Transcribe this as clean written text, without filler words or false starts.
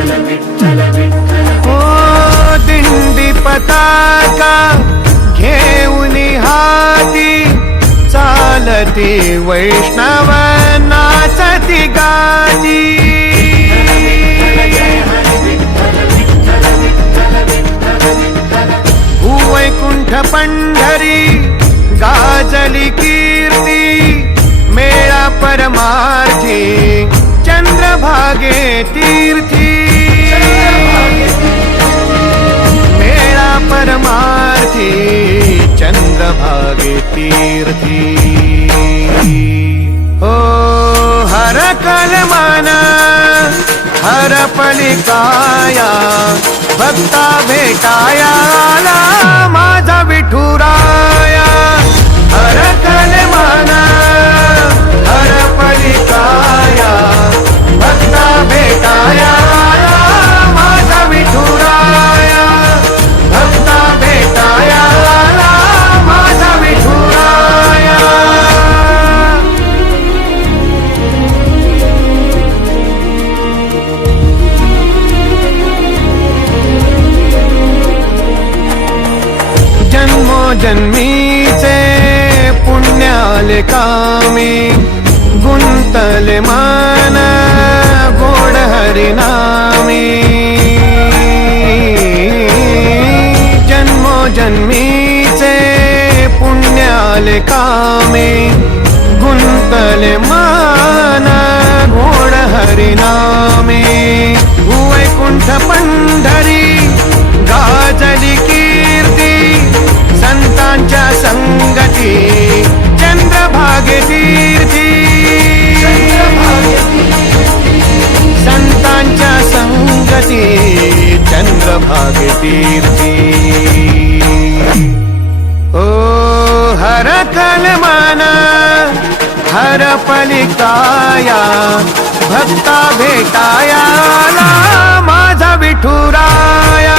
ओ दिंडी पताका घेऊन हाती चालती वैष्णव नाचती गाती वैकुंठ पंढरी गाजली कीर्ती मेळा परमार्थी चंद्रभागे तीर्थी मेळा परमार्थी चंद्रभागे तीर्थी ओ हर कलमाना हर पलिकाया भक्ता भेटाया आला माझा विठुराया हर कलमाना हर पलिकाया भक्ता भेटाया आला माझा विठुराया भक्ता भेटाया आला माझा विठुराया जन्मीचे पुण्याले कामी गुंतले मान गोड हरिनामी जन्मीचे पुण्याले कामी गुंतले मान गोड हरिनामी वैकुंठ पंढरी गाजली कीर्ती संतांच्या संगती चंद्रभागे तीर्थी संतांच्या संगती चंद्रभागे तीर्थी ओ हर कलमाना हर पलिकाया भक्ता भेटाया आला माझा विठुराया